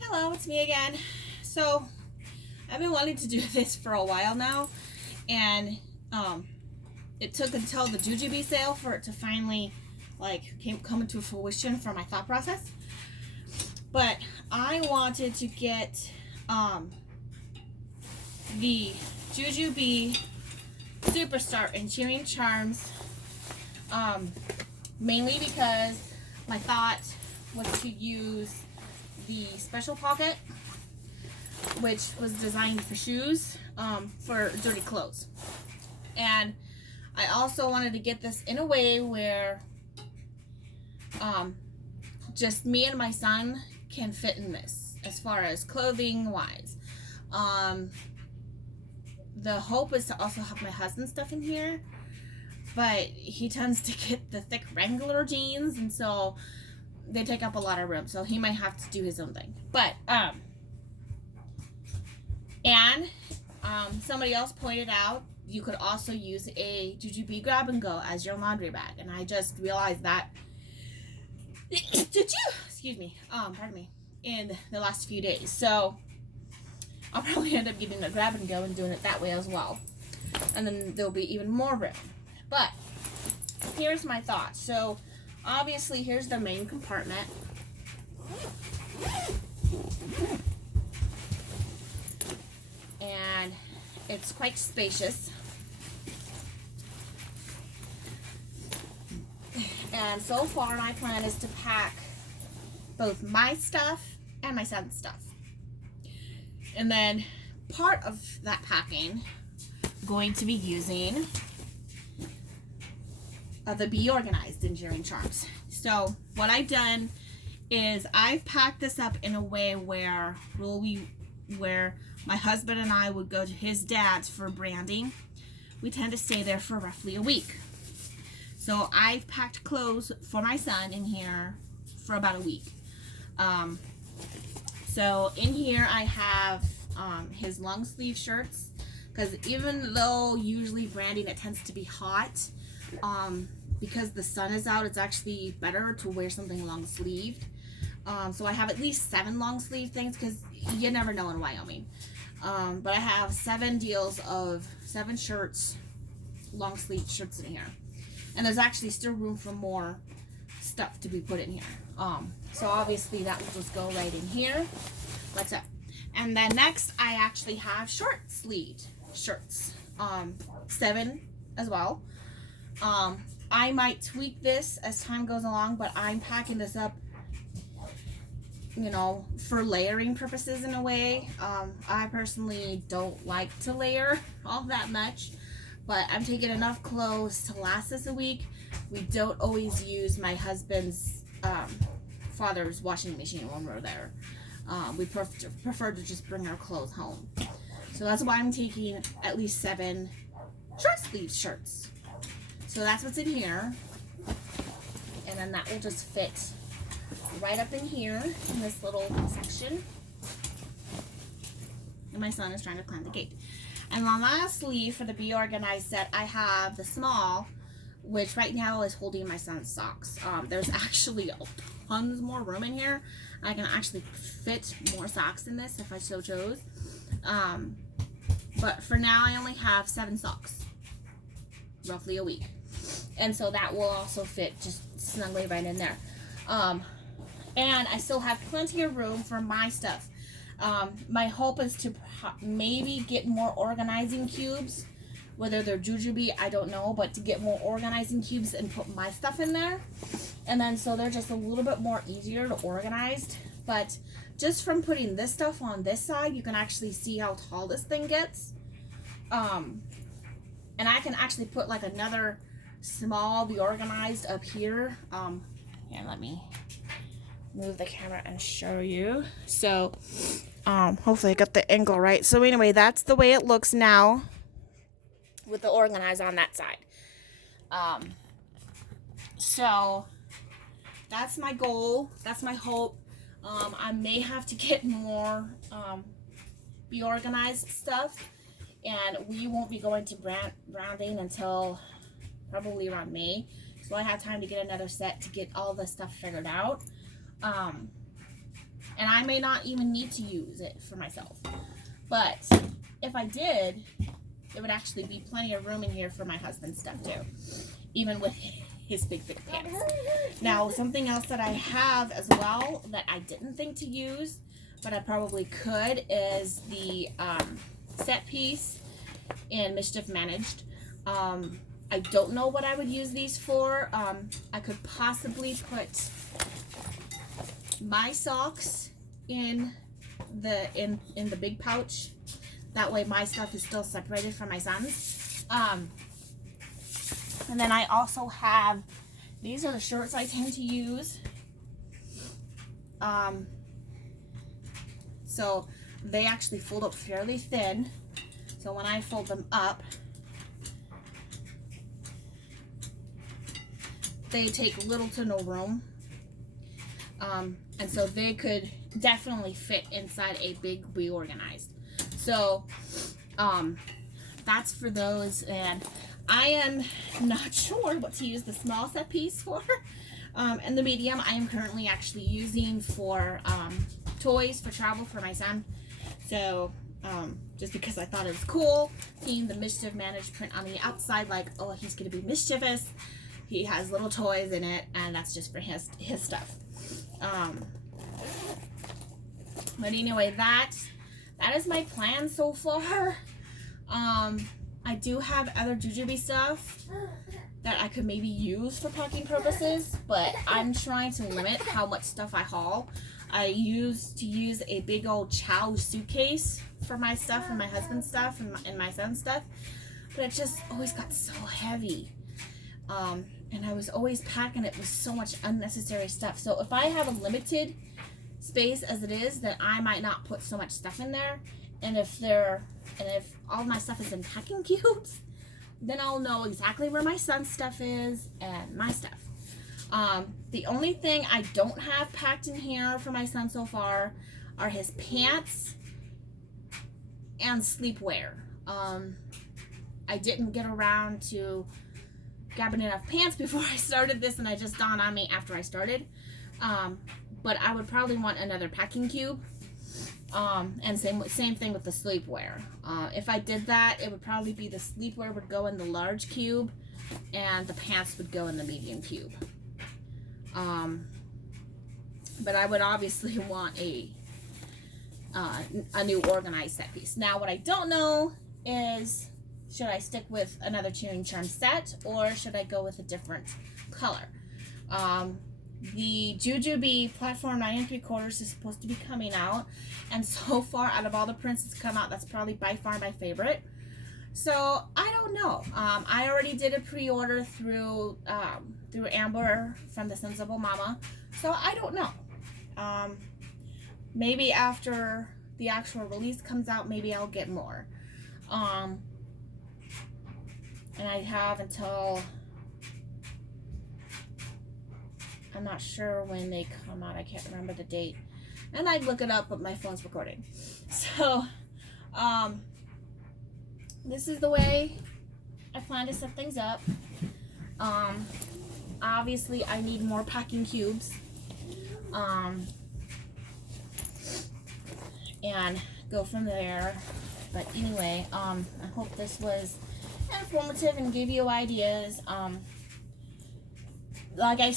Hello, it's me again. So, I've been wanting to do this for a while now, and it took until the Jujube sale for it to finally come into fruition for my thought process. But I wanted to get the Jujube Superstar and Chearing Charms, mainly because my thought was to use the special pocket, which was designed for shoes, for dirty clothes. And I also wanted to get this in a way where just me and my son can fit in this as far as clothing wise. The hope is to also have my husband's stuff in here, but he tends to get the thick Wrangler jeans, and so they take up a lot of room, so he might have to do his own thing. But somebody else pointed out you could also use a Jujube grab and go as your laundry bag, and I just realized that excuse me, pardon me, in the last few days. So I'll probably end up getting a grab and go and doing it that way as well, and then there'll be even more room. But here's my thought. So obviously here's the main compartment, and it's quite spacious. And so far my plan is to pack both my stuff and my son's stuff. And then part of that packing, I'm going to be using the Be Organized and Chearing Charms. So what I've done is I've packed this up in a way where my husband and I would go to his dad's for branding. We tend to stay there for roughly a week. So I've packed clothes for my son in here for about a week. So in here I have his long sleeve shirts, because even though usually branding it tends to be hot, because the sun is out, it's actually better to wear something long sleeved. So I have at least 7 long sleeve things, because you never know in Wyoming. But I have 7 deals of 7 shirts, long sleeve shirts in here. And there's actually still room for more stuff to be put in here. So obviously that will just go right in here, like so. And then next I actually have short sleeved shirts, 7 as well. I might tweak this as time goes along, but I'm packing this up, you know, for layering purposes in a way. I personally don't like to layer all that much, but I'm taking enough clothes to last us a week. We don't always use my husband's father's washing machine when we're there. We prefer to just bring our clothes home. So that's why I'm taking at least 7 short sleeve shirts. So that's what's in here. And then that will just fit right up in here in this little section. And my son is trying to climb the gate. And then lastly, for the Be Organized set, I have the small, which right now is holding my son's socks. There's actually tons more room in here. I can actually fit more socks in this if I so chose. But for now, I only have 7 socks, roughly a week. And so that will also fit just snugly right in there. And I still have plenty of room for my stuff. My hope is to maybe get more organizing cubes, whether they're Jujube, I don't know, but to get more organizing cubes and put my stuff in there. And then so they're just a little bit more easier to organize. But just from putting this stuff on this side, you can actually see how tall this thing gets. And I can actually put like another small Be Organized up here. Yeah, let me move the camera and show you. So hopefully I got the angle right. So anyway, that's the way it looks now with the organized on that side. So that's my goal, that's my hope. I may have to get more Be Organized stuff, and we won't be going to branding until probably around May, so I have time to get another set to get all the stuff figured out. And I may not even need to use it for myself. But if I did, it would actually be plenty of room in here for my husband's stuff too. Even with his big thick pants. Now, something else that I have as well that I didn't think to use, but I probably could, is the set piece in Mischief Managed. I don't know what I would use these for. I could possibly put my socks in the big pouch. That way my stuff is still separated from my son's. And then I also have, these are the shirts I tend to use. So they actually fold up fairly thin. So when I fold them up, they take little to no room. And so they could definitely fit inside a big reorganized. So that's for those. And I am not sure what to use the small set piece for. And the medium I am currently actually using for toys for travel for my son. So just because I thought it was cool seeing the Mischief Managed print on the outside, like, oh, he's gonna be mischievous. He has little toys in it, and that's just for his stuff. But anyway, that is my plan so far. I do have other jujube stuff that I could maybe use for packing purposes, but I'm trying to limit how much stuff I haul. I used to use a big old chow suitcase for my stuff and my husband's stuff and my son's stuff, but it just always got so heavy. And I was always packing it with so much unnecessary stuff. So if I have a limited space as it is, then I might not put so much stuff in there. And if all my stuff is in packing cubes, then I'll know exactly where my son's stuff is and my stuff. The only thing I don't have packed in here for my son so far are his pants and sleepwear. I didn't get around to grabbing enough pants before I started this, and it just dawned on me after I started. But I would probably want another packing cube. And same thing with the sleepwear. If I did that, it would probably be the sleepwear would go in the large cube and the pants would go in the medium cube. But I would obviously want a new organized set piece. Now, what I don't know is, should I stick with another Chearing Charm set, or should I go with a different color? The Jujube Platform 9 3/4 is supposed to be coming out, and so far out of all the prints that's come out, that's probably by far my favorite. So I don't know. I already did a pre-order through Amber from the Sensible Mama, so I don't know. Maybe after the actual release comes out, maybe I'll get more. And I have until, I'm not sure when they come out. I can't remember the date. And I'd look it up, but my phone's recording. So, this is the way I plan to set things up. Obviously, I need more packing cubes. And go from there. But anyway, I hope this was informative and give you ideas. Like I